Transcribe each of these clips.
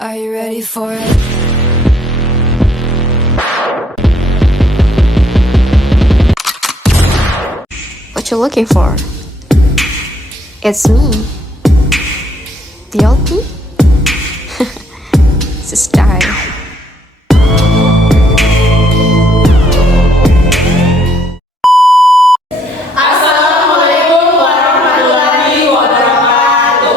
Are you ready for it? What you looking for? It's me. The old me? It's a style. Assalamualaikum warahmatullahi wabarakatuh.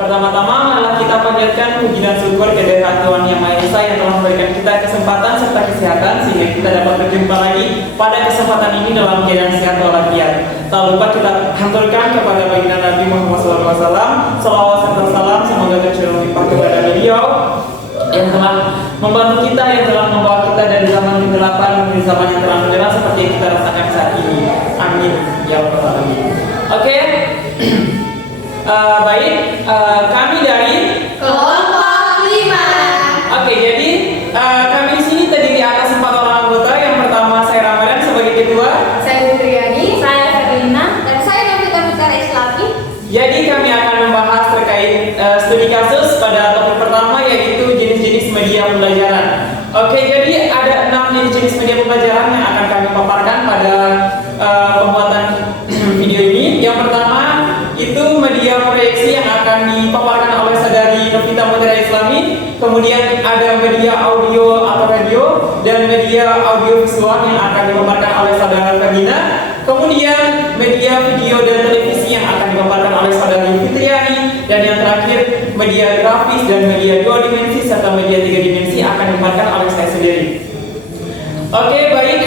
Pertama-tama marilah kita panjatkan puji dan syukur kehadirat Tuhan Yang Maha Esa yang telah memberikan kita kesempatan serta kesehatan sehingga kita dapat berjumpa lagi pada kesempatan ini dalam keadaan sehat walafiat. Tak lupa kita haturkan kepada baginda Nabi Muhammad SAW salawat serta salam semoga tercurah limpah kepada beliau yang telah membantu kita, yang telah membawa kita dari zaman kegelapan menuju zaman yang terang benderang seperti yang kita rasakan saat ini. Amin ya rabbal alamin. Oke. Baik, kami dari Kelompok 5. Oke, jadi kami di sini terdiri atas 4 orang anggota. Yang pertama saya Ramadan sebagai ketua. Saya Fitriani, saya Ferlina, dan saya Novita Putera Islami. Jadi kami akan membahas terkait studi kasus pada topik pertama yaitu jenis-jenis media pembelajaran. Oke, jadi ada 6 jenis media pembelajaran yang akan kami paparkan pada pembuatan video ini. Yang pertama itu media proyeksi yang akan dipaparkan oleh saudari Novita Putera Islami. Kemudian ada media audio atau radio dan media audio visual yang akan dipaparkan oleh saudara Ferlina. Kemudian media video dan televisi yang akan dipaparkan oleh saudari Fitriani, dan yang terakhir media grafis dan media 2 dimensi serta media 3 dimensi akan dipaparkan oleh saya sendiri. Oke, baik,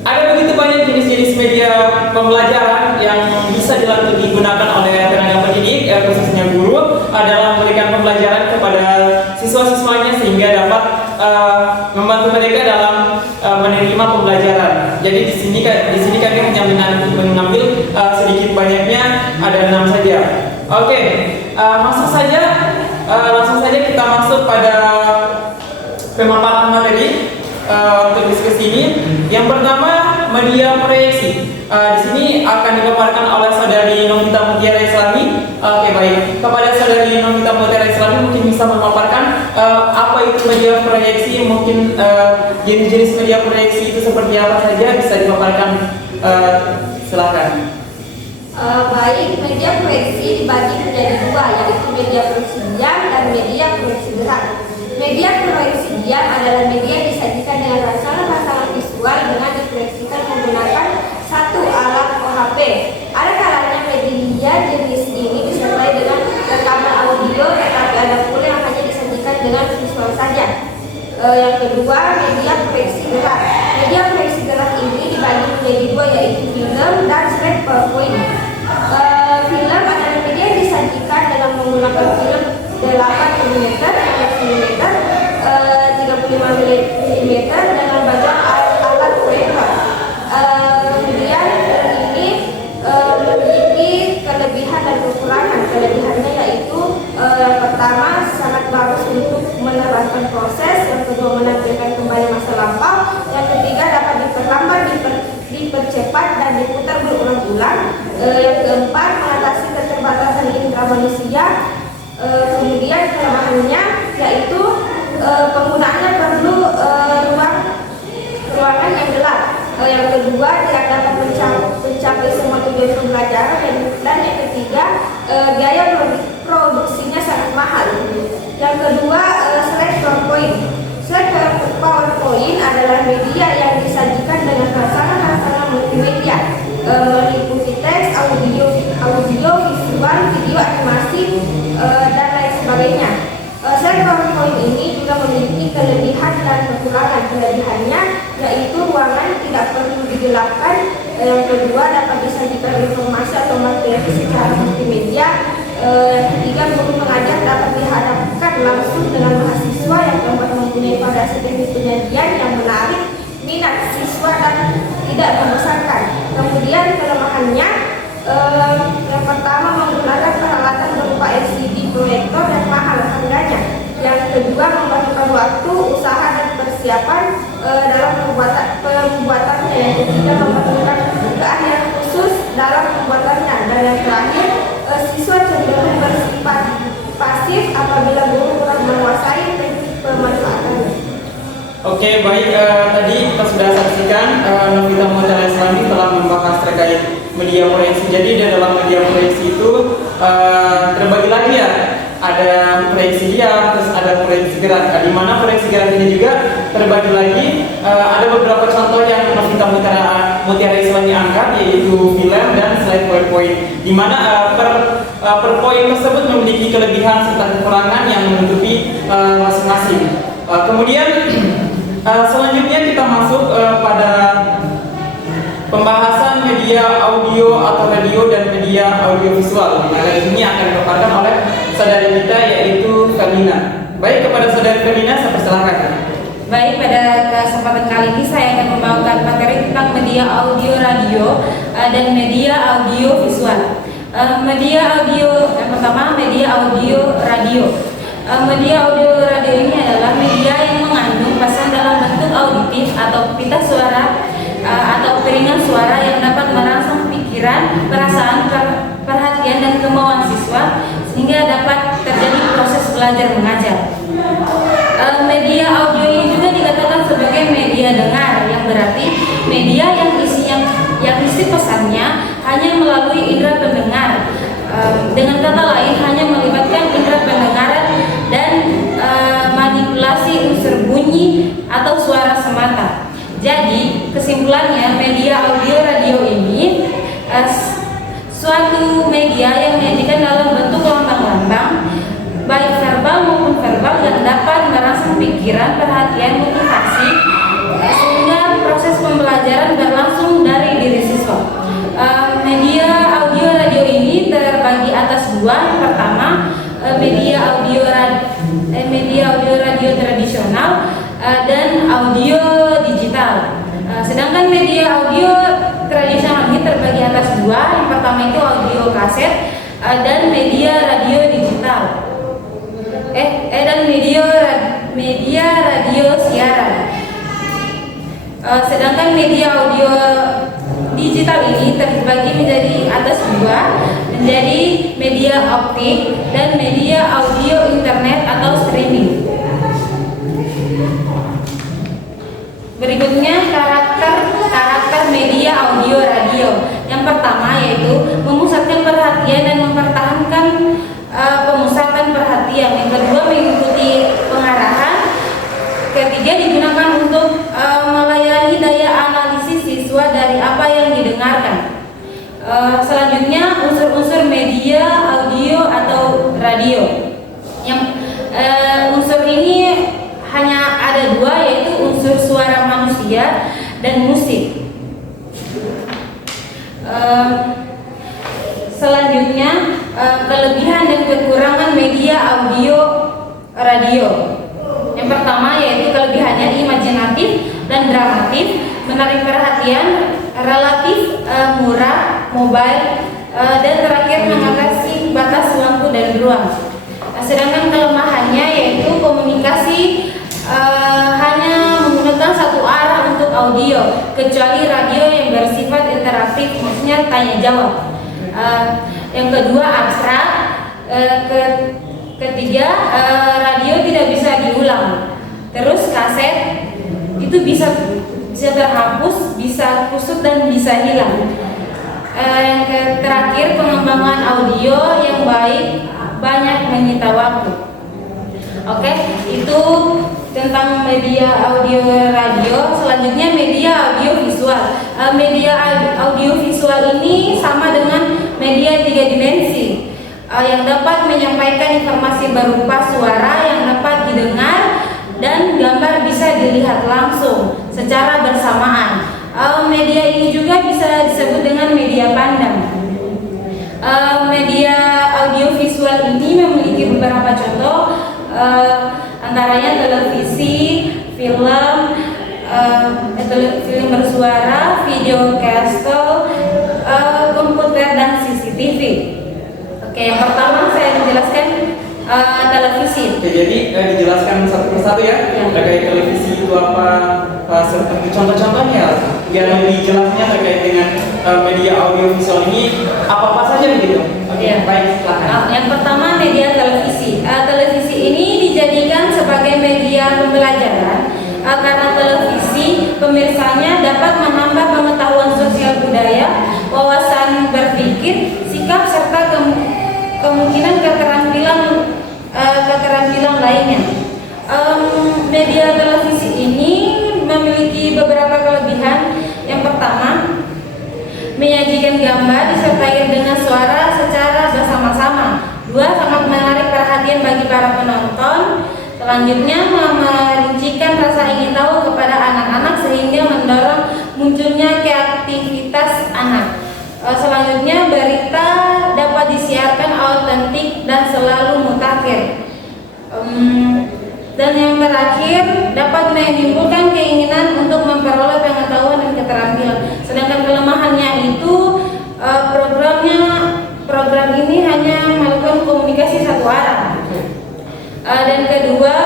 ada begitu banyak jenis-jenis media pembelajaran yang bisa digunakan oleh tenaga pendidik, khususnya guru, dalam memberikan pembelajaran kepada siswa-siswanya sehingga dapat membantu mereka dalam menerima pembelajaran. Jadi di sini kami hanya mengambil sedikit banyaknya, ada 6 saja. Oke, langsung saja kita masuk pada pemaparan materi untuk diskusi ini. Yang pertama, media proyeksi. Di sini akan dipaparkan oleh saudari Novita Putera Islami. Oke, baik. Kepada saudari Novita Putera Islami mungkin bisa memaparkan apa itu media proyeksi, mungkin jenis-jenis media proyeksi itu seperti apa saja, bisa dipaparkan. Silakan. Baik, media proyeksi dibagi menjadi 2, yaitu media proyeksi diam dan media proyeksi gerak. Media proyeksi diam adalah media yang disajikan dengan rangsangan-rangsangan visual dengan diproyeksikan menggunakan satu alat OHP. Ada kalanya media jenis ini disertai dengan rekaman audio, tetapi ada pula yang hanya disajikan dengan visual saja. Yang kedua, media proyeksi gerak. Media proyeksi gerak ini dibagi menjadi 2, yaitu film dan slide PowerPoint. Film adalah media yang disajikan dengan menggunakan film 8 mm, 16 mm, 35 mm dengan bagian alat proyektor. Kemudian film ini memiliki kelebihan dan kekurangan. Kelebihannya yaitu yang pertama sangat bagus untuk menerangkan proses, yang kedua menampilkan kembali masa lampau, yang ketiga dapat diperlambat, dipercepat dan diputar berulang-ulang, yang keempat mengatasi keterbatasan indera manusia. Kemudian kelemahannya yaitu penggunaannya perlu ruangan yang gelap. Yang kedua tidak dapat mencapai semua tujuan pembelajaran, dan yang ketiga biaya produksinya sangat mahal. Yang kedua, slide PowerPoint. Slide PowerPoint adalah media yang disajikan dengan rangsangan-rangsangan multimedia meliputi teks, audio, visual, video, animasi, dan lain sebagainya. Slide PowerPoint ini juga memiliki kelebihan dan kekurangan. Kelebihannya yaitu ruangan tidak perlu digelapkan. Yang kedua, dapat disajikan informasi atau materi secara multimedia. Yang ketiga, guru pengajar dapat dihadapkan langsung dengan mahasiswa. Yang keempat, mempunyai fondasi teknik penyajian yang menarik minat siswa dan tidak membosankan. Kemudian kelemahannya, yang pertama menggunakan peralatan berupa LCD proyektor dan mahal harganya. Yang kedua, memerlukan waktu, usaha dan persiapan dalam pembuatannya. Yang ketiga, memerlukan keahlian khusus dalam pembuatannya. Dan yang terakhir, siswa cenderung bersifat pasif apabila guru kurang Oke, baik. Tadi kita sudah saksikan Novita Muhammad Islami telah membahas terkait media proyeksi. Jadi di dalam media proyeksi itu terbagi lagi ya. Ada proyeksi diam, terus ada proyeksi gerak. Di mana proyeksi gerak ini juga terbagi lagi. Ada beberapa contoh yang Novita Mutiara Islami angkat, yaitu film dan slide PowerPoint. Di mana per poin tersebut memiliki kelebihan serta kekurangan yang menutupi masing-masing. Kemudian selanjutnya kita masuk pada pembahasan media audio atau radio dan media audiovisual. Nah, dari sini akan dipaparkan oleh saudari kita yaitu Felina. Baik, kepada saudari Felina saya persilahkan. Baik, pada kesempatan kali ini saya akan membawakan materi tentang media audio radio dan media audio visual. Media audio yang pertama, media audio radio. Media audio radio ini adalah media yang mengandung pesan dalam bentuk auditif atau pita suara atau piringan suara yang dapat merangsang pikiran, perasaan, perhatian dan kemauan siswa sehingga dapat terjadi proses belajar mengajar. Media audio ini juga dikatakan sebagai media dengar, yang berarti media yang isi pesannya hanya melalui indera pendengar. Dengan kata lain, hanya melibatkan indera pendengaran dan manipulasi unsur bunyi atau suara semata. Jadi kesimpulannya, media audio radio ini suatu media yang menyajikan dalam bentuk lambang-lambang, baik verbal maupun verbal, yang dapat merangsang pikiran, perhatian, motivasi, sehingga proses pembelajaran berlangsung dari diri siswa. Media audio radio ini terbagi atas dua. Yang pertama, media audio radio tradisional dan audio digital. Sedangkan media audio tradisional ini terbagi atas dua. Yang pertama itu audio kaset dan media radio digital. Dan media radio siaran. Sedangkan media audio digital ini terbagi menjadi atas dua, menjadi media optik dan media audio internet atau streaming. Berikutnya karakter media audio radio. Yang pertama yaitu memusatkan perhatian dan mempertahankan pemusatan perhatian. Yang kedua mengikuti pengarahan. Ketiga digunakan untuk melayani daya analisis siswa dari apa yang didengarkan. Selanjutnya unsur-unsur media audio atau radio. Yang unsur ini hanya ada dua, yaitu unsur suara manusia dan musik. Selanjutnya kelebihan dan kekurangan media audio radio. Yang pertama yaitu kelebihannya imajinatif dan dramatif, menarik perhatian, relatif murah, mobile, dan terakhir mengatasi batas waktu dan ruang. Sedangkan kelemahannya yaitu komunikasi hanya menggunakan satu arah untuk audio, kecuali radio yang bersifat interaktif, maksudnya tanya jawab. Yang kedua abstrak. Ketiga radio tidak bisa diulang. Terus kaset itu bisa terhapus, bisa kusut dan bisa hilang. Yang terakhir pengembangan audio yang baik banyak menyita waktu. Oke, itu tentang media audio radio. Selanjutnya media audio visual. Media audio visual ini sama dengan media 3 dimensi yang dapat menyampaikan informasi berupa suara yang dapat didengar dan gambar bisa dilihat langsung secara bersamaan. Media ini juga bisa disebut dengan media pandang. Media audio visual ini memiliki beberapa contoh, antaranya televisi, film bersuara, video castle, komputer dan CCTV. Oke, yang pertama saya menjelaskan televisi. Oke, jadi dijelaskan satu persatu ya, terkait televisi itu apa, seperti contoh-contohnya, biar lebih jelasnya terkait dengan media audio visual ini apa saja begitu. Oke, baik, silakan. Yang pertama media televisi. Televisi ini dijadikan sebagai media pembelajaran karena pemirsanya dapat menambah pengetahuan sosial budaya, wawasan berpikir, sikap serta kemungkinan keterampilan lainnya. Media televisi ini memiliki beberapa kelebihan. Yang pertama, menyajikan gambar disertai dengan suara secara bersama-sama. Dua, sangat menarik perhatian bagi para penonton. Selanjutnya, merincikan rasa ingin tahu kepada anak-anak sehingga mendorong munculnya kreativitas anak. Selanjutnya, berita dapat disiarkan autentik dan selalu mutakhir. Dan yang terakhir, dapat menimbulkan keinginan untuk memperoleh pengetahuan dan keterampilan. Sedangkan kelemahannya itu program ini hanya melakukan komunikasi satu arah. Dan kedua,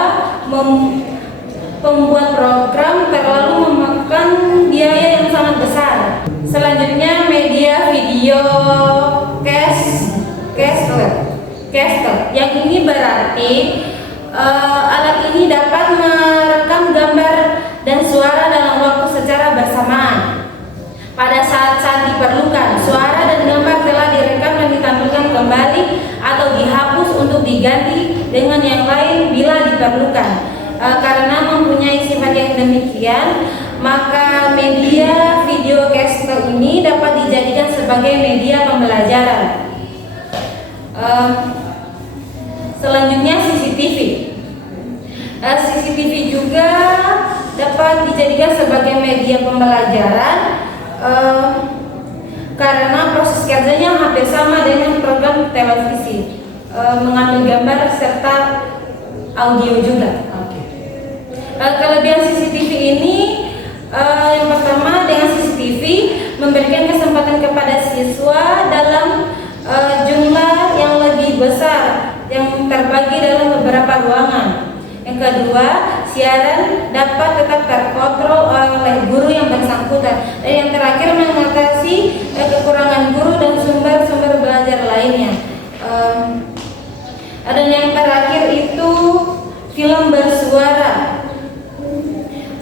pembuat program terlalu memakan biaya yang sangat besar. Selanjutnya, media video caster. Yang ini berarti alat ini dapat merekam gambar dan suara dalam waktu secara bersamaan. Pada saat diperlukan, suara dan gambar telah direkam dan ditampilkan kembali atau dihapus untuk diganti dengan yang lain bila diperlukan. Karena mempunyai sifat yang demikian, maka media video caster ini dapat dijadikan sebagai media pembelajaran. Selanjutnya, CCTV. CCTV juga dapat dijadikan sebagai media pembelajaran karena proses kerjanya hampir sama dengan program televisi, mengambil gambar serta audio juga. Kelebihan CCTV ini, yang pertama, dengan CCTV memberikan kesempatan kepada siswa dalam jumlah yang lebih besar yang terbagi dalam beberapa ruangan. Yang kedua, siaran dapat tetap terkontrol oleh guru yang bersangkutan. Dan yang terakhir, mengatasi kekurangan guru dan sumber-sumber belajar lainnya. Dan yang terakhir itu film bersuara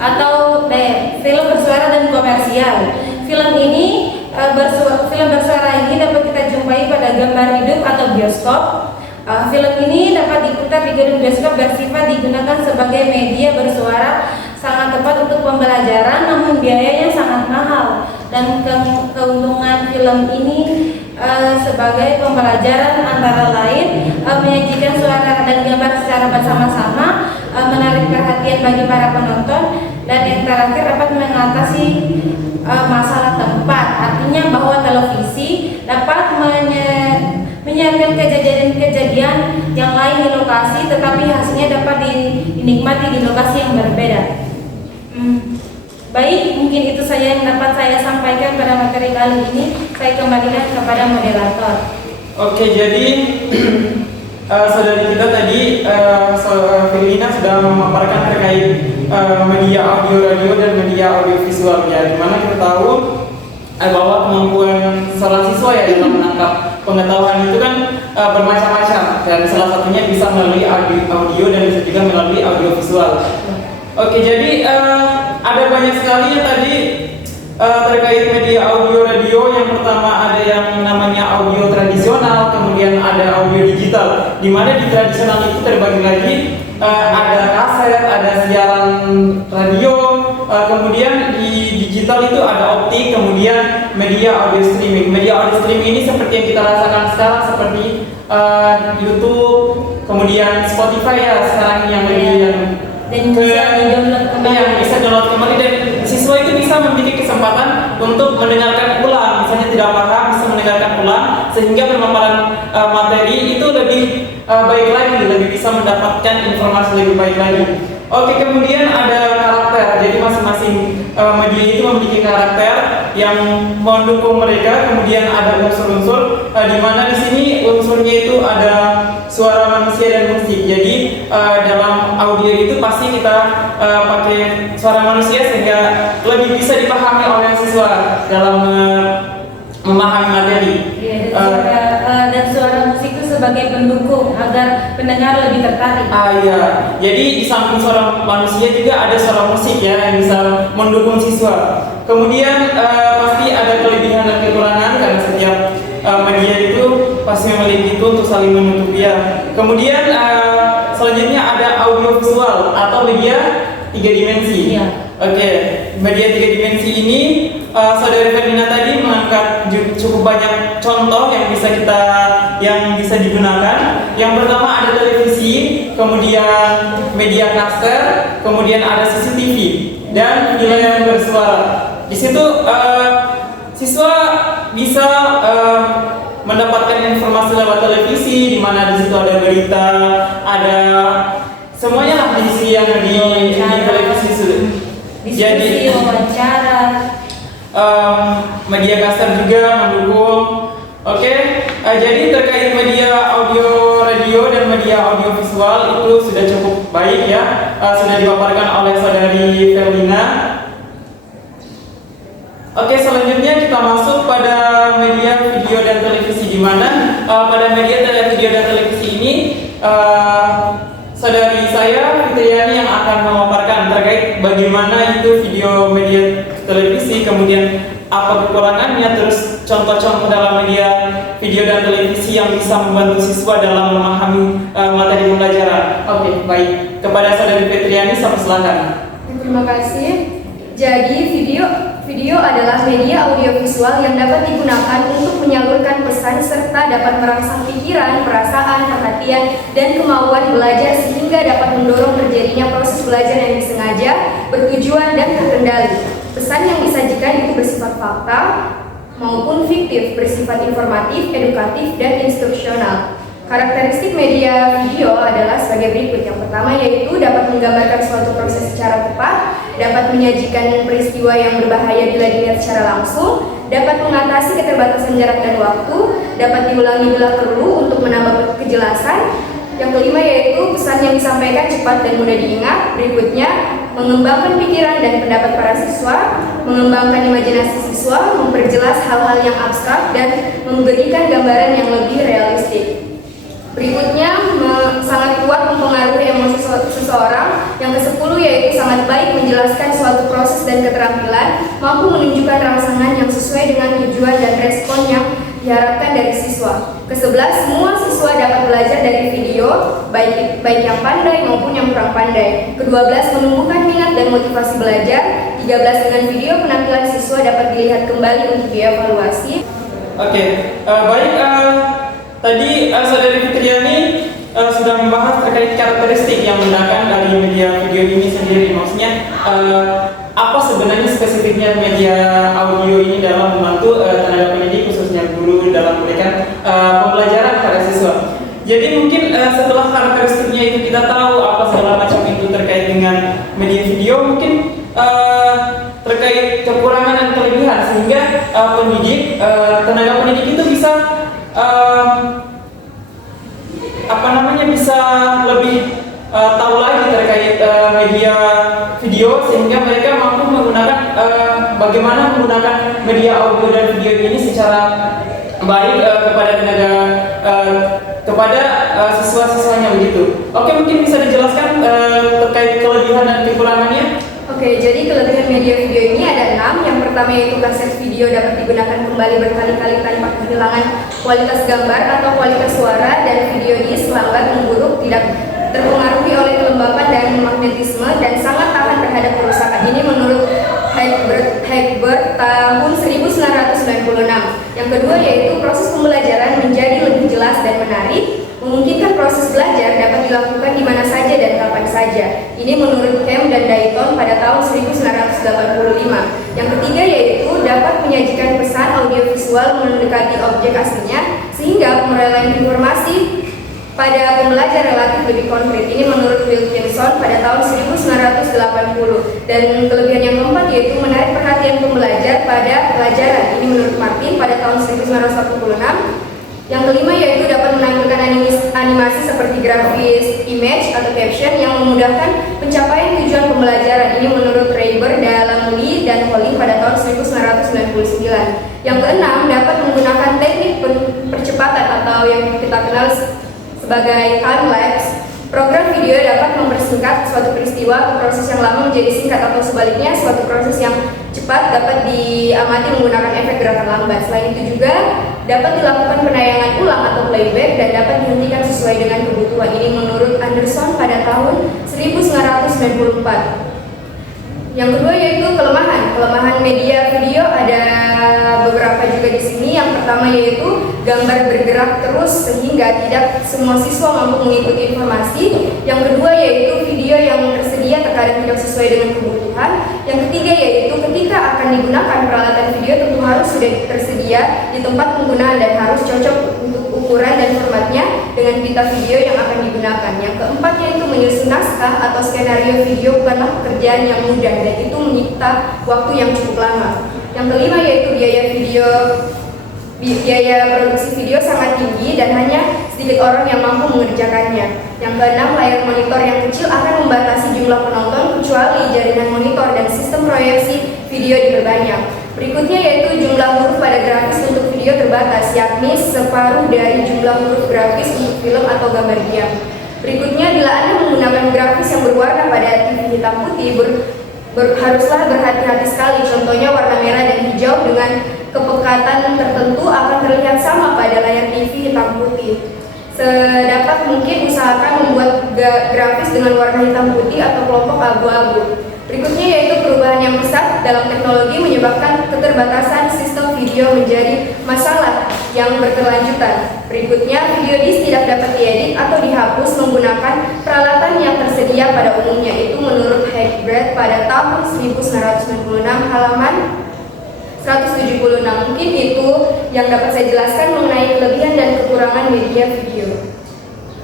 atau film bersuara dan komersial. Film bersuara ini dapat kita jumpai pada gambar hidup atau bioskop. Film ini dapat diputar di gedung bioskop, bersifat digunakan sebagai media bersuara, sangat tepat untuk pembelajaran, namun biayanya sangat mahal. Dan keuntungan film ini sebagai pembelajaran antara lain menyajikan suara dan gambar secara bersama-sama, menarik perhatian bagi para penonton, dan yang terakhir dapat mengatasi masalah tempat. Artinya bahwa televisi dapat menyiarkan kejadian-kejadian yang lain di lokasi, tetapi hasilnya dapat dinikmati di lokasi yang berbeda. Baik, mungkin itu saja yang dapat saya sampaikan pada materi kali ini. Saya kembalikan kepada moderator. Oke, jadi saudari kita tadi, Firlina sudah memaparkan terkait media audio radio dan media audio visual, ya, dimana kita tahu bahwa kemampuan seorang siswa ya dalam menangkap pengetahuan itu kan bermacam-macam, dan salah satunya bisa melalui audio dan bisa juga melalui audio visual. Oke, jadi ada banyak sekali yang tadi terkait media audio radio. Yang pertama ada yang namanya audio tradisional, kemudian ada audio digital, di mana di tradisional itu terbagi lagi ada kaset, ada siaran radio, kemudian di digital itu ada optik, kemudian media audio streaming. Media audio streaming ini seperti yang kita rasakan sekarang, seperti YouTube, kemudian Spotify ya sekarang yang bisa download kembali, dan siswa itu bisa memiliki kesempatan untuk mendengarkan ulang, misalnya tidak paham bisa mendengarkan ulang, sehingga pemaparan materi itu lebih baik lagi, lebih bisa mendapatkan informasi lebih baik lagi. Oke, kemudian ada karakter. Jadi masing-masing media itu memiliki karakter yang mendukung mereka. Kemudian ada unsur-unsur, di mana di sini unsurnya itu ada suara manusia dan musik. Jadi dalam audio itu pasti kita pakai suara manusia sehingga lebih bisa dipahami oleh siswa dalam memahami materi. Dan suara musik itu sebagai pendukung agar pendengar lebih tertarik. Iya, jadi di samping suara manusia juga ada suara musik ya yang bisa mendukung siswa. Kemudian pasti ada kelebihan dan kekurangan karena setiap media itu pasti memiliki itu untuk saling menutupi ya. Kemudian selanjutnya ada audiovisual atau media 3 dimensi. Iya. Oke, media 3 dimensi ini Saudari Ferdina tadi mengangkat cukup banyak contoh yang bisa digunakan. Yang pertama ada televisi, kemudian media caster, kemudian ada CCTV dan video yang bersuara. Di situ siswa bisa mendapatkan informasi lewat televisi, di mana di situ ada berita, ada semuanya lah di sini yang di televisi itu. Diskusi, wawancara, media caster juga mendukung. Oke, jadi terkait media audio radio dan media audio visual itu sudah cukup baik ya, sudah dipaparkan oleh Saudari Ferdina. Oke, selanjutnya kita masuk pada media video dan televisi, di mana pada media video dan televisi ini saudari saya Fitriani yang akan memaparkan terkait bagaimana itu video media televisi, kemudian apa kekurangannya, terus contoh-contoh dalam media video dan televisi yang bisa membantu siswa dalam memahami materi pembelajaran. Oke, baik. Kepada saudari Fitriani, saya persilakan. Terima kasih. Jadi video adalah media audiovisual yang dapat digunakan untuk menyalurkan pesan serta dapat merangsang pikiran, perasaan, perhatian, dan kemauan belajar sehingga dapat mendorong terjadinya proses belajar yang disengaja, bertujuan, dan terkendali. Pesan yang disajikan itu bersifat fakta maupun fiktif, bersifat informatif, edukatif, dan instruksional. Karakteristik media video adalah sebagai berikut. Yang pertama yaitu dapat menggambarkan suatu proses secara tepat, dapat menyajikan peristiwa yang berbahaya bila dilihat secara langsung, dapat mengatasi keterbatasan jarak dan waktu, dapat diulangi bila perlu untuk menambah kejelasan. Yang kelima yaitu pesan yang disampaikan cepat dan mudah diingat. Berikutnya, mengembangkan pikiran dan pendapat para siswa, mengembangkan imajinasi siswa, memperjelas hal-hal yang abstrak, dan memberikan gambaran yang lebih realistik. Berikutnya, sangat kuat mempengaruhi emosi seseorang. Yang ke-10 yaitu sangat baik menjelaskan suatu proses dan keterampilan, mampu menunjukkan rangsangan yang sesuai dengan tujuan dan respon yang diharapkan dari siswa. Ke-11, semua siswa dapat belajar dari video, baik yang pandai maupun yang kurang pandai. Ke-12, menumbuhkan minat dan motivasi belajar. 13, dengan video penampilan siswa dapat dilihat kembali untuk dievaluasi. Oke, baik. Tadi saudari Fitriani sudah membahas terkait karakteristik yang menggunakan dari media video ini sendiri. Maksudnya apa sebenarnya spesifiknya media audio ini dalam membantu tenaga pendidik khususnya guru dalam memberikan pembelajaran pada siswa. Jadi mungkin setelah karakteristiknya itu kita tahu apa segala macam itu terkait dengan media video, mungkin terkait kekurangan dan kelebihan sehingga tenaga pendidik itu bisa bisa lebih tahu lagi terkait media video sehingga mereka mampu menggunakan bagaimana menggunakan media audio dan video ini secara baik kepada siswa-siswanya begitu. Oke, mungkin bisa dijelaskan terkait kelebihan dan kekurangannya. Oke, jadi kelebihan media video ini ada 6. Yang pertama yaitu kaset video dapat digunakan kembali berkali-kali tanpa kehilangan kualitas gambar atau kualitas suara, dan video disc lambat memburuk, tidak terpengaruhi oleh kelembapan dan magnetisme, dan sangat tahan terhadap kerusakan. Ini menurut Hagbert tahun 1996. Yang kedua yaitu proses pembelajaran menjadi lebih jelas dan menarik, memungkinkan proses belajar dapat dilakukan di mana saja dan kapan saja. Ini menurut Kemp dan Dayton pada tahun 1985. Yang ketiga yaitu dapat menyajikan pesan audiovisual mendekati objek aslinya sehingga pemrolehan informasi pada pembelajar relatif lebih konkret. Ini menurut Wilkinson pada tahun 1980. Dan kelebihan yang keempat yaitu menarik perhatian pembelajar pada pelajaran. Ini menurut Martin pada tahun 1946. Yang kelima yaitu dapat menampilkan animasi seperti grafis, image, atau caption yang memudahkan pencapaian tujuan pembelajaran. Ini menurut Reiber, Lee, dan Holling pada tahun 1999. Yang keenam dapat menggunakan teknik percepatan atau yang kita kenal sebagai time lapse, program video dapat mempersingkat suatu peristiwa atau proses yang lama menjadi singkat, atau sebaliknya suatu proses yang cepat dapat diamati menggunakan efek gerakan lambat. Selain itu juga dapat dilakukan penayangan ulang atau playback dan dapat dihentikan sesuai dengan kebutuhan. Ini menurut Anderson pada tahun 1994. Yang kedua yaitu kelemahan. Kelemahan media video ada beberapa juga di sini. Yang pertama yaitu gambar bergerak terus sehingga tidak semua siswa mampu mengikuti informasi. Yang kedua yaitu video yang tersedia terkadang tidak sesuai dengan kebutuhan. Yang ketiga yaitu ketika akan digunakan peralatan video tentu harus sudah tersedia di tempat penggunaan dan harus cocok untuk ukuran dan formatnya dengan pita video yang akan digunakan. Yang keempat yaitu menyusun naskah atau skenario video bukanlah pekerjaan yang mudah dan itu menyita waktu yang cukup lama. Yang kelima yaitu biaya produksi video sangat tinggi dan hanya sedikit orang yang mampu mengerjakannya. Yang keenam, layar monitor yang kecil akan membatasi jumlah penonton kecuali jaringan monitor dan sistem proyeksi video diperbanyak. Berikutnya yaitu jumlah huruf pada grafis untuk video terbatas, yakni separuh dari jumlah huruf grafis untuk film atau gambar diam. Berikutnya, bila Anda menggunakan grafis yang berwarna pada TV hitam putih, haruslah berhati-hati sekali. Contohnya warna merah dan hijau dengan kepekatan tertentu akan terlihat sama pada layar TV hitam putih. Sedapat mungkin usahakan membuat grafis dengan warna hitam putih atau kelompok abu-abu. Berikutnya yaitu perubahan yang pesat dalam teknologi menyebabkan keterbatasan sistem video menjadi masalah yang berkelanjutan. Berikutnya, video disk tidak dapat diedit atau dihapus menggunakan peralatan yang tersedia pada umumnya. Itu menurut Hackbrad pada tahun 1996 halaman 176. Mungkin itu yang dapat saya jelaskan mengenai kelebihan dan kekurangan media video.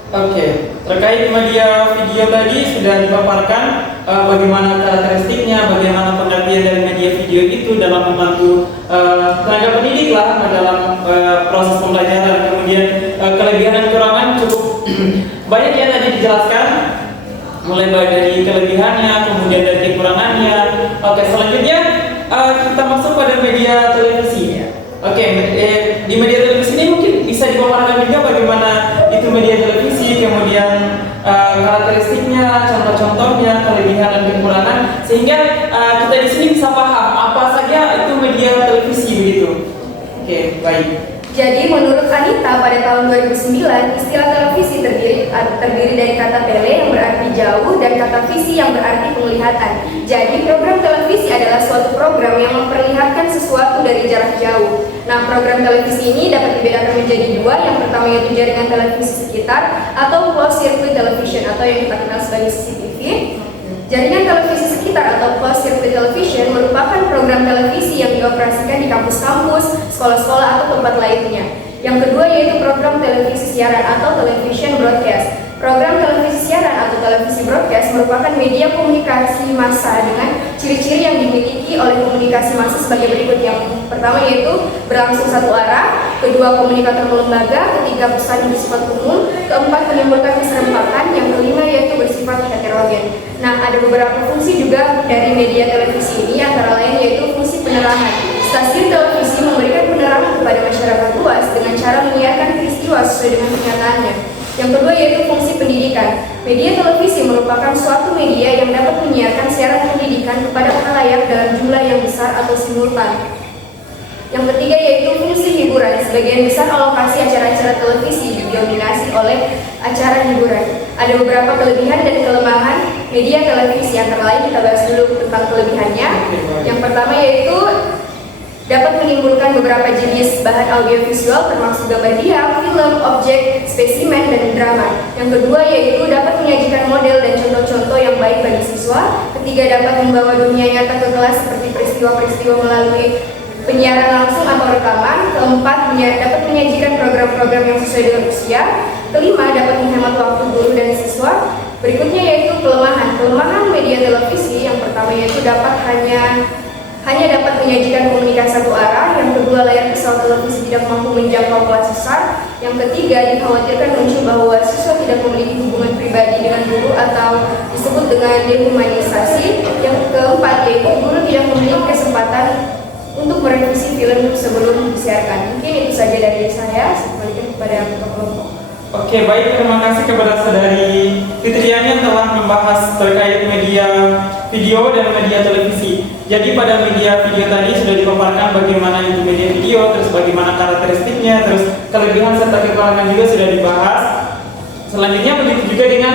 Oke, terkait media video tadi sudah dipaparkan bagaimana karakteristiknya, bagaimana pengertian dari media video itu dalam membantu tenaga pendidik lah dalam proses pembelajaran. Kemudian kelebihan dan kekurangan cukup banyak yang tadi dijelaskan, mulai dari kelebihannya, kemudian dari kekurangannya. Oke, selanjutnya kita masuk pada media televisi. Oke, di media televisi ini mungkin bisa dipaparkan juga bagaimana itu media televisi, kemudian karakteristiknya, contoh-contohnya, kelebihan dan kekurangan, sehingga kita di sini bisa paham apa saja itu media televisi begitu. Oke, baik. Jadi menurut Anita pada tahun 2009 istilah televisi terdiri dari kata tele yang berarti jauh dan kata visi yang berarti penglihatan. Jadi program televisi adalah suatu program yang memperlihatkan sesuatu dari jarak jauh. Nah, program televisi ini dapat dibedakan menjadi dua. Yang pertama yaitu jaringan televisi sekitar atau closed circuit television atau yang kita kenal sebagai CCTV. Jaringan televisi sekitar atau closed circuit television merupakan program televisi yang dioperasikan di kampus-kampus, sekolah-sekolah atau tempat lainnya. Yang kedua yaitu program televisi siaran atau television broadcast. Program televisi siaran atau televisi broadcast merupakan media komunikasi massa dengan ciri-ciri yang dimiliki oleh komunikasi massa sebagai berikut. Yang pertama yaitu berlangsung satu arah, kedua komunikator melembaga, ketiga pesan bersifat umum, keempat menimbulkan keserempakan, yang kelima yaitu bersifat heterogen. Nah, ada beberapa fungsi juga dari media televisi ini, antara lain yaitu fungsi penerangan. Stasiun televisi memberikan penerangan kepada masyarakat luas dengan cara menyiarkan peristiwa sesuai dengan kenyataannya. Yang kedua yaitu fungsi pendidikan. Media televisi merupakan suatu media yang dapat menyiarkan siaran pendidikan kepada khalayak dalam jumlah yang besar atau simultan. Yang ketiga yaitu fungsi hiburan. Sebagian besar alokasi acara-acara televisi didominasi oleh acara hiburan. Ada beberapa kelebihan dan kelemahan media televisi. Antara lain kita bahas dulu tentang kelebihannya. Yang pertama yaitu dapat menimbulkan beberapa jenis bahan audiovisual termasuk gambar diam, film, objek, spesimen, dan drama. Yang kedua yaitu dapat menyajikan model dan contoh-contoh yang baik bagi siswa. Ketiga dapat membawa dunia nyata ke kelas seperti peristiwa-peristiwa melalui penyiaran langsung atau rekaman. Keempat dapat menyajikan program-program yang sesuai dengan usia. Kelima dapat menghemat waktu guru dan siswa. Berikutnya yaitu kelemahan. Kelemahan media televisi yang pertama yaitu hanya dapat menyajikan komunikasi satu arah. Yang kedua, layar pesawat televisi tidak mampu menjangkau kelas besar. Yang ketiga, dikhawatirkan muncul bahwa siswa tidak memiliki hubungan pribadi dengan guru atau disebut dengan dehumanisasi. Yang keempat, yaitu guru tidak memiliki kesempatan untuk merevisi film sebelum disiarkan. Mungkin itu saja dari saya. Kembalikan kepada ketua kelompok. Oke, baik, terima kasih kepada Saudari Fitriani yang telah membahas terkait media video dan media televisi. Jadi pada media video tadi sudah dipaparkan bagaimana itu media video, terus bagaimana karakteristiknya, terus kelebihan serta kekurangan juga sudah dibahas. Selanjutnya begitu juga dengan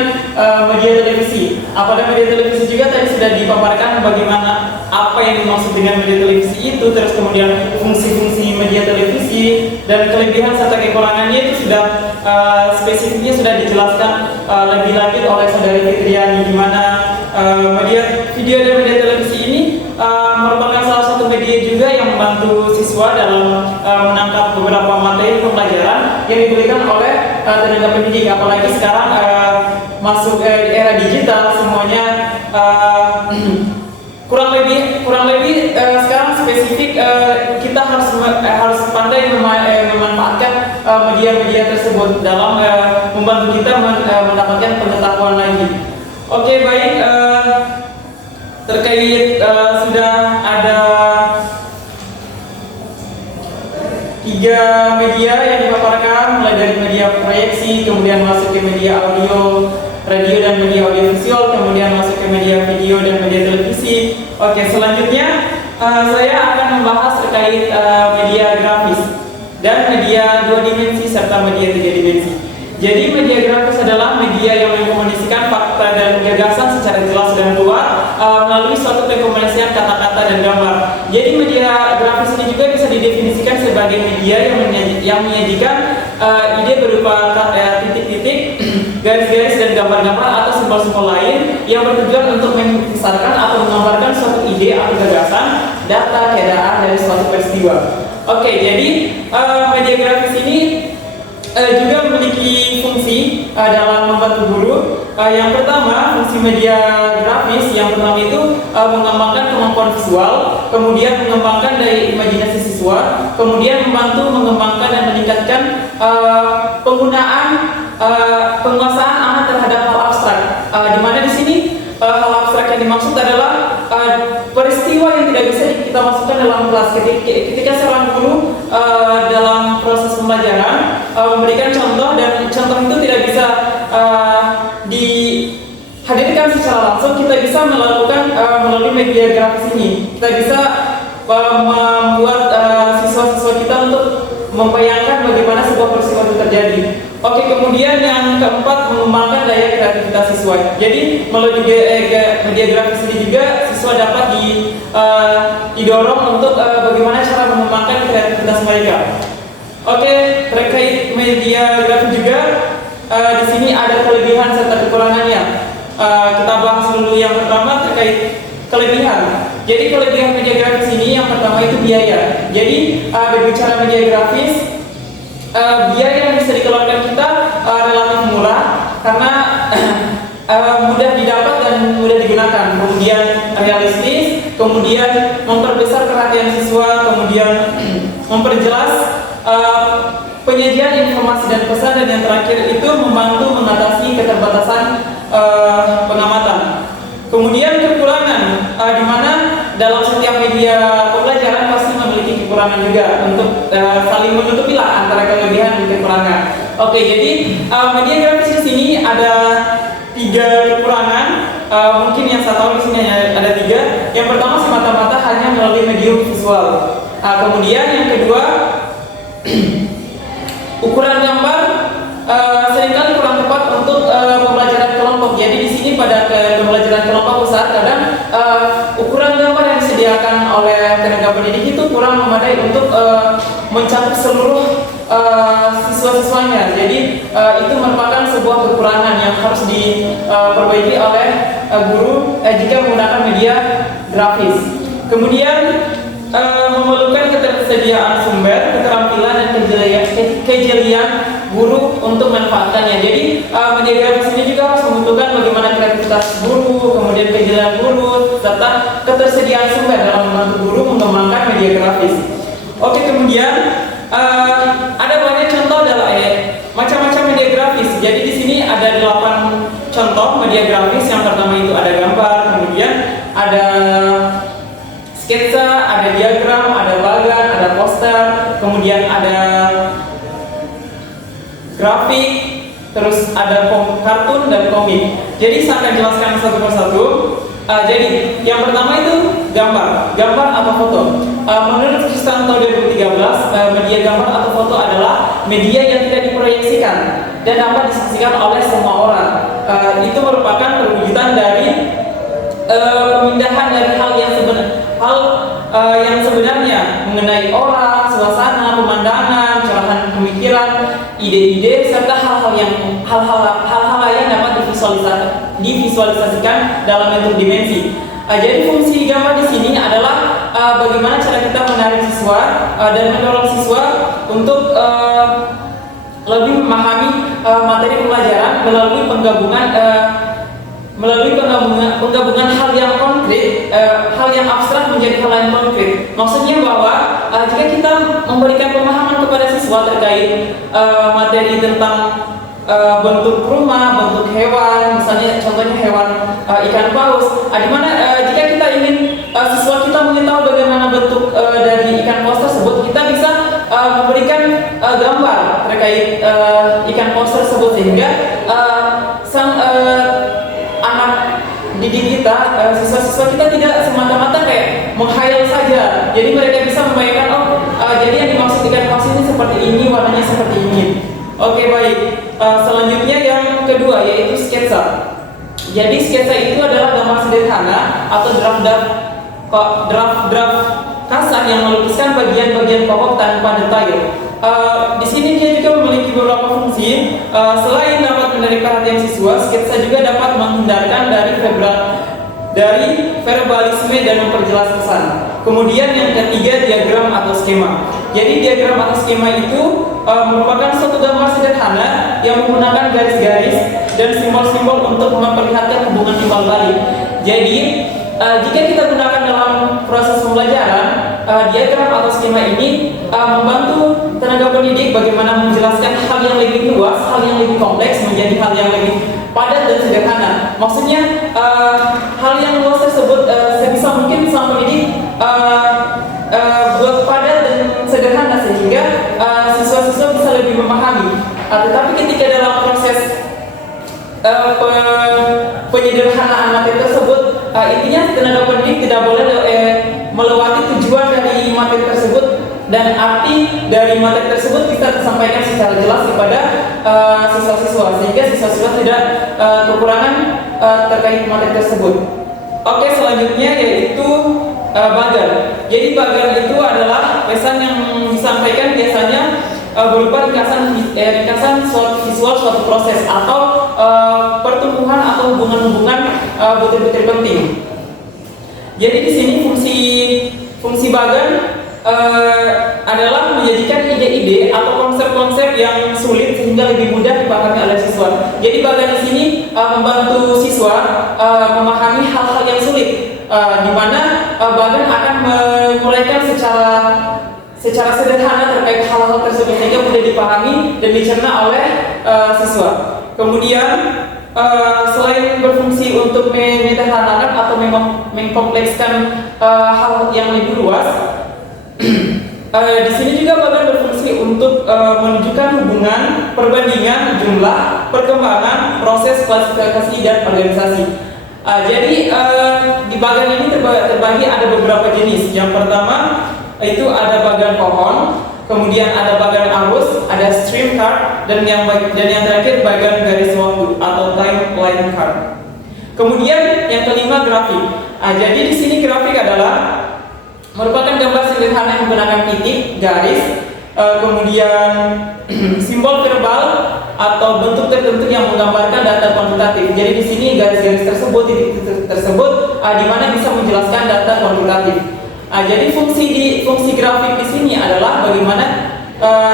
media televisi. Pada media televisi juga tadi sudah dipaparkan bagaimana apa yang dimaksud dengan media televisi itu, terus kemudian fungsi-fungsi media televisi dan kelebihan serta kekurangannya itu sudah spesifiknya sudah dijelaskan lebih lanjut oleh Saudari Fitriani, di mana media video dan media televisi ini merupakan salah satu media juga yang membantu siswa dalam menangkap beberapa materi pembelajaran yang diberikan oleh tenaga pendidik. Apalagi sekarang masuk era digital, semuanya kurang lebih sekarang spesifik kita harus pandai memanfaatkan media-media tersebut dalam membantu kita mendapatkan pengetahuan lagi. Oke, baik, terkait sudah ada 3 media yang dipaparkan, mulai dari media proyeksi, kemudian masuk ke media audio, radio dan media audiovisual, kemudian masuk ke media video dan media televisi. Oke, selanjutnya saya akan membahas terkait media grafis dan media 2 dimensi serta media 3 dimensi. Jadi media grafis adalah media yang mengkomunikasikan fakta dan gagasan secara jelas dan keluar melalui suatu pengkomunikasian kata-kata dan gambar. Jadi media grafis ini juga bisa didefinisikan sebagai media yang menyajikan ide berupa titik-titik, garis-garis dan gambar-gambar atau simbol-simbol lain yang bertujuan untuk membesarkan atau menggambarkan suatu ide atau gagasan, data, keadaan dari suatu peristiwa. Oke, jadi media grafis ini juga memiliki fungsi dalam membantu guru. Yang pertama, fungsi media grafis yang pertama itu mengembangkan kemampuan visual, kemudian mengembangkan dari imajinasi siswa, kemudian membantu mengembangkan dan meningkatkan penggunaan penguasaan anak terhadap hal abstrak. Di mana di sini hal abstrak yang dimaksud adalah peristiwa yang tidak bisa kita masukkan dalam kelas. Ketika seorang guru dalam proses pembelajaran memberikan contoh dan contoh itu tidak bisa dihadirkan secara langsung, kita bisa melakukan melalui media grafis ini. Kita bisa membuat siswa-siswa kita untuk membayangkan bagaimana sebuah peristiwa itu terjadi. Oke, kemudian yang keempat, mengembangkan daya kreativitas siswa. Jadi melalui media grafis ini juga siswa dapat didorong untuk bagaimana cara mengembangkan kreativitas mereka. Oke, terkait media grafis juga di sini ada kelebihan serta kekurangannya. Kita bahas dulu yang pertama terkait kelebihan. Jadi kelebihan media grafis ini yang pertama itu biaya. Jadi berbicara media grafis, biaya yang bisa dikeluarkan kita relatif murah karena mudah didapat dan mudah digunakan. Kemudian realistis, kemudian memperbesar perhatian siswa, kemudian memperjelas penyajian informasi dan pesan, dan yang terakhir itu membantu mengatasi keterbatasan pengamatan. Kemudian kekurangan, di mana dalam setiap media pembelajaran pasti memiliki kekurangan juga, untuk saling menutupi lah antara kelebihan dan kekurangan. Oke, jadi media grafis di sini ada 3 kekurangan. Mungkin yang saya tahu di sini ada 3. Yang pertama, semata-mata hanya melalui medium visual. Kemudian yang kedua, ukuran gambar seringkali kurang tepat untuk pembelajaran kelompok. Jadi di sini pada pembelajaran kelompok besar kadang ukuran gambar yang disediakan oleh tenaga pendidik itu kurang memadai untuk mencakup seluruh siswa-siswanya. Jadi itu merupakan sebuah kekurangan yang harus diperbaiki oleh guru jika menggunakan media grafis. Kemudian memerlukan ketersediaan sumber, keterampilan dan kejelian guru untuk memanfaatkannya. Jadi media grafis ini juga harus membutuhkan bagaimana kreativitas guru, kemudian kejelian guru, serta ketersediaan sumber dalam membantu guru mengembangkan media grafis. Oke, kemudian ada banyak contoh dalam macam-macam media grafis. Jadi di sini ada 8 contoh media grafis. Yang pertama itu ada gambar, kemudian ada sketsa, ada diagram, ada ada kartun dan komik. Jadi saya akan jelaskan satu persatu. Jadi yang pertama itu gambar atau foto. Menurut Kristanto 2013, media gambar atau foto adalah media yang tidak diproyeksikan dan dapat disaksikan oleh semua orang. Itu merupakan perwujudan dari pemindahan dari hal yang sebenarnya mengenai orang, suasana, pemandangan, curahan pemikiran, ide-ide serta hal-hal lain dapat divisualisasikan dalam bentuk dimensi. Jadi fungsi gambar di sini adalah bagaimana cara kita menarik siswa dan mendorong siswa untuk lebih memahami materi pembelajaran melalui penggabungan hal yang konkret, hal yang abstrak menjadi hal yang konkret. Maksudnya bahwa jika kita memberikan pemahaman kepada siswa terkait materi tentang bentuk rumah, bentuk hewan, misalnya contohnya hewan ikan paus, di mana jika kita ingin siswa kita mengetahui bagaimana bentuk dari ikan paus tersebut, kita bisa memberikan gambar terkait ikan paus tersebut sehingga sang anak didik kita, siswa-siswa kita tidak semata-mata kayak menghayal saja. Jadi mereka bisa membayangkan, jadi yang dimaksud ikan paus ini seperti ini, warnanya seperti ini. Oke, baik. Selanjutnya yang kedua yaitu sketsa. Jadi sketsa itu adalah gambar sederhana atau draft kasar yang melukiskan bagian-bagian pokok tanpa detail. Di sini dia juga memiliki beberapa fungsi. Selain dapat menarik perhatian siswa, sketsa juga dapat menghindarkan dari verbalisme dan memperjelas pesan. Kemudian yang ketiga, diagram atau skema. Jadi diagram atau skema itu merupakan suatu gambar sederhana yang menggunakan garis-garis dan simbol-simbol untuk memperlihatkan hubungan timbal balik. Jadi jika kita gunakan dalam proses pembelajaran, diagram atau skema ini membantu tenaga pendidik bagaimana menjelaskan hal yang lebih luas, hal yang lebih kompleks menjadi hal yang lebih padat dan sederhana. Maksudnya hal yang luas tersebut sebisa mungkin sang pendidik buat padat dan sederhana sehingga siswa-siswa bisa lebih memahami. Tetapi ketika dalam proses penyederhanaan materi tersebut, intinya tenaga pendidik tidak boleh melewati tujuan dari materi tersebut dan arti dari materi tersebut bisa disampaikan secara jelas kepada siswa-siswa sehingga siswa-siswa tidak kekurangan terkait materi tersebut. Oke, selanjutnya yaitu bagan. Jadi bagan itu adalah pesan yang disampaikan biasanya berupa ringkasan suatu visual suatu proses atau pertumbuhan atau hubungan-hubungan butir-butir penting. Jadi di sini fungsi bagan adalah menyajikan ide-ide atau konsep-konsep yang sulit sehingga lebih mudah dipahami oleh siswa. Jadi bagan di sini membantu siswa memahami hal-hal yang sulit, di mana bagan akan menguraikan secara sederhana terkait hal-hal tersebut sehingga mudah dipahami dan dicerna oleh siswa. Kemudian selain berfungsi untuk menyederhanakan atau mengkomplekskan hal yang lebih luas, di sini juga bagan berfungsi untuk menunjukkan hubungan, perbandingan, jumlah, perkembangan, proses klasifikasi dan organisasi. Jadi di bagan ini terbagi ada beberapa jenis. Yang pertama itu ada bagan pohon, kemudian ada bagan arus, ada stream card, dan yang terakhir bagan garis waktu atau timeline card. Kemudian yang kelima grafik. Jadi di sini grafik adalah merupakan gambar sederhana yang menggunakan titik, garis, kemudian simbol verbal atau bentuk tertentu yang menggambarkan data kuantitatif. Jadi di sini garis-garis tersebut, titik tersebut, di mana bisa menjelaskan data kuantitatif. Jadi fungsi grafik di sini adalah bagaimana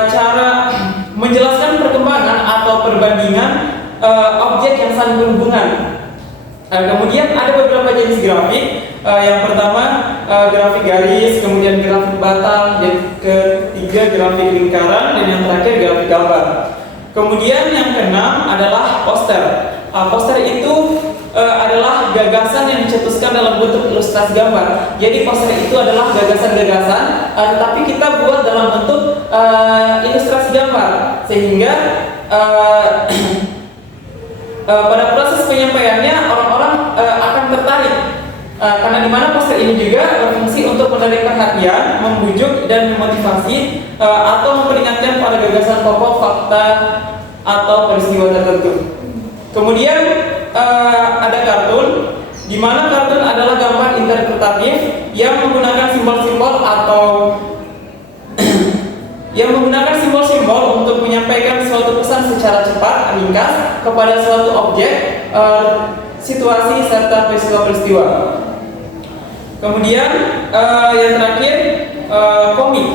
cara menjelaskan perkembangan atau perbandingan objek yang saling berhubungan. Kemudian ada beberapa jenis grafik. Yang pertama grafik garis, kemudian grafik batang, dan ketiga grafik lingkaran, dan yang terakhir grafik gambar. Kemudian yang keenam adalah poster. Poster itu adalah gagasan yang dicetuskan dalam bentuk ilustrasi gambar. Jadi poster itu adalah gagasan-gagasan, tetapi kita buat dalam bentuk ilustrasi gambar, sehingga pada proses penyampaiannya orang-orang akan tertarik karena di mana poster ini juga berfungsi untuk menarik perhatian, membujuk dan memotivasi atau memperingatkan pada gagasan pokok, fakta atau peristiwa tertentu. Kemudian ada kartun, di mana kartun adalah gambar interpretatif yang menggunakan simbol-simbol atau yang menggunakan simbol-simbol untuk menyampaikan suatu pesan secara cepat, ringkas kepada suatu objek, situasi serta peristiwa-peristiwa. Kemudian yang terakhir komik.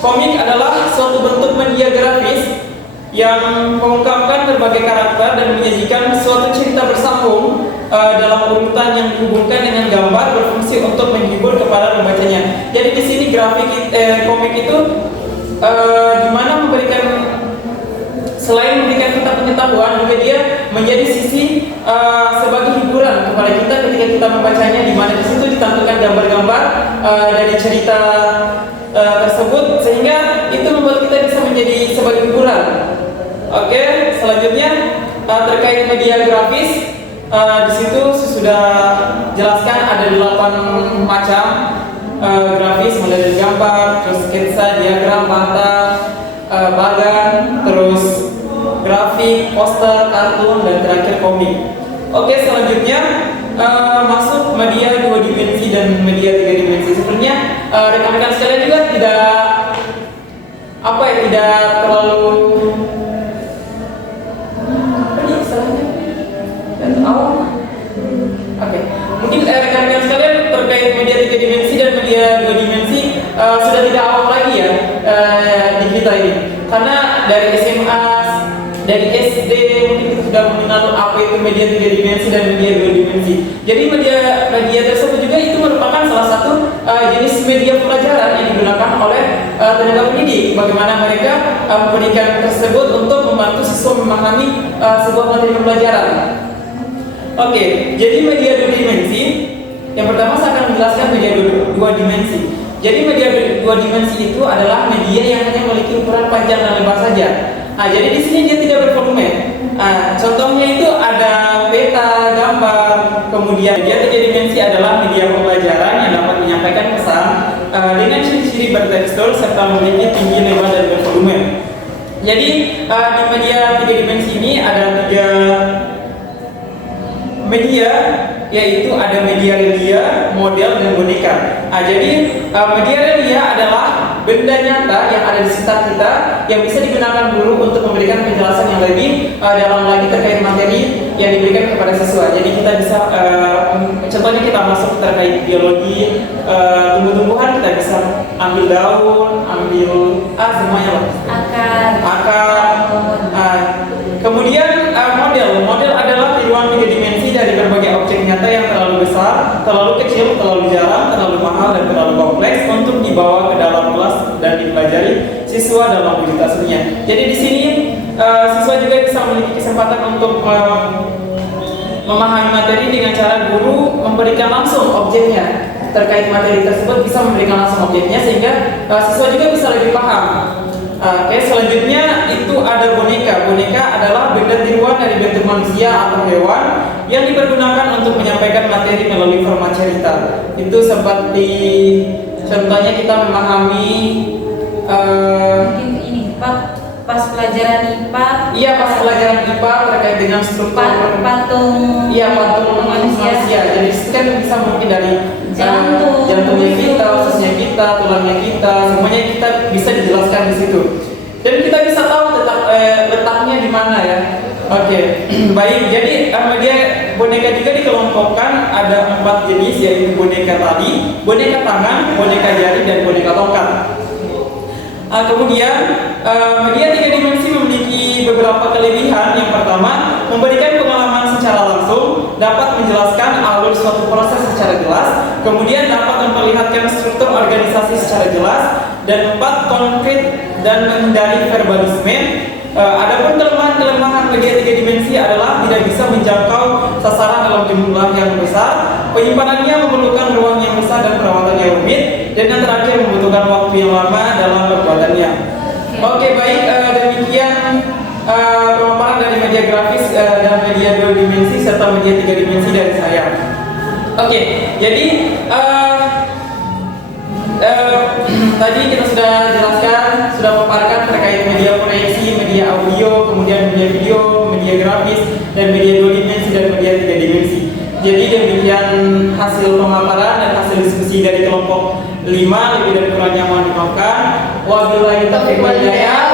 Komik adalah suatu bentuk media grafis yang mengungkapkan berbagai karakter dan menyajikan suatu cerita bersambung dalam urutan yang dihubungkan dengan gambar, berfungsi untuk menghibur kepada pembacanya. Jadi di sini komik itu di mana memberikan, selain memberikan kita pengetahuan, juga dia menjadi sisi sebagai hiburan kepada kita ketika kita membacanya, di mana di situ ditampilkan gambar-gambar dari cerita tersebut, sehingga itu membuat kita bisa menjadi sebagai hiburan. Oke, selanjutnya terkait media grafis, di situ sudah jelaskan ada 8 macam grafis, mulai dari gambar, terus sketsa, diagram, mata, bagan, terus grafik, poster, kartun, dan terakhir komik. Oke, selanjutnya masuk media 2 dimensi dan media 3 dimensi. Sebenarnya rekan-rekan sekalian juga tidak terlalu mungkin rekan-rekan sekalian terkait media 3 dimensi dan media 2 dimensi sudah tidak awam lagi ya di kita ini, karena dari SMA, dari SD mungkin kita sudah mengenal apa itu media 3 dimensi dan media 2 dimensi. Jadi media tersebut juga itu merupakan salah satu jenis media pelajaran yang digunakan oleh tenaga pendidik, bagaimana mereka memberikan tersebut untuk membantu siswa memahami sebuah materi pembelajaran. Oke, jadi media 2 dimensi, yang pertama saya akan menjelaskan media 2 dimensi. Jadi media 2 dimensi itu adalah media yang hanya memiliki ukuran panjang dan lebar saja. Nah, jadi di sini dia tidak bervolume. Contohnya itu ada peta, gambar, kemudian media 3 dimensi adalah media pembelajaran yang dapat menyampaikan pesan dengan ciri-ciri bertekstur serta memiliki tinggi, lebar, dan bervolume. Jadi di media 3 dimensi ini ada 3 media, yaitu ada media relia, model, dan boneka. Jadi media relia adalah benda nyata yang ada di sekitar kita yang bisa digunakan guru untuk memberikan penjelasan yang lebih dalam lagi terkait materi yang diberikan kepada siswa. Jadi kita bisa contohnya kita masuk terkait biologi, tumbuh-tumbuhan, kita bisa ambil daun, ambil semuanya lah. Akar. Kemudian model adalah tiruan 3 dimensi dari berbagai objek nyata yang terlalu besar, terlalu kecil, terlalu jarang, terlalu mahal, dan terlalu kompleks untuk dibawa ke dalam kelas dan dipelajari siswa dalam aktivitasnya. Jadi di sini siswa juga bisa memiliki kesempatan untuk memahami materi dengan cara guru memberikan langsung objeknya. Terkait materi tersebut bisa memberikan langsung objeknya sehingga siswa juga bisa lebih paham. Oke, selanjutnya itu ada boneka. Boneka adalah benda tiruan dari bentuk manusia atau hewan yang dipergunakan untuk menyampaikan materi melalui format cerita. Itu seperti contohnya kita memahami mungkin ini pas pelajaran IPA. Iya, pas pelajaran IPA terkait dengan struktur patung. Iya, patung manusia. Jadi itu kan bisa mungkin dari jantungnya kita, ususnya kita, tulangnya kita, semuanya kita bisa dijelaskan di situ. Dan kita bisa tahu letaknya di mana ya. Oke, baik. Jadi media boneka juga dikelompokkan ada 4 jenis, yaitu boneka tali, boneka tangan, boneka jari, dan boneka tongkat. Kemudian media 3 dimensi memiliki beberapa kelebihan. Yang pertama, memberikan pengalaman secara langsung, dapat menjelaskan alur suatu proses secara jelas, kemudian dapat memperlihatkan struktur organisasi secara jelas, dan 4, konkret dan menghindari verbalisme. Adapun kelemahan media 3 dimensi adalah tidak bisa menjangkau sasaran dalam jumlah yang besar, penyimpanannya memerlukan ruang yang besar dan perawatan yang rumit, dan yang terakhir membutuhkan waktu yang lama dalam pembuatannya. Oke, baik, demikian pemaparan dari media grafis dan media 2 serta media 3 dimensi dari saya. Oke, jadi tadi kita sudah jelaskan, sudah paparkan terkait media proyeksi, media audio, kemudian media video, media grafis, dan media 2 dimensi dan media 3 dimensi. Jadi demikian hasil pemaparan dan hasil diskusi dari kelompok 5, lebih dan kurangnya mohon dimaafkan. Wabillahi taufiq wal hidayah.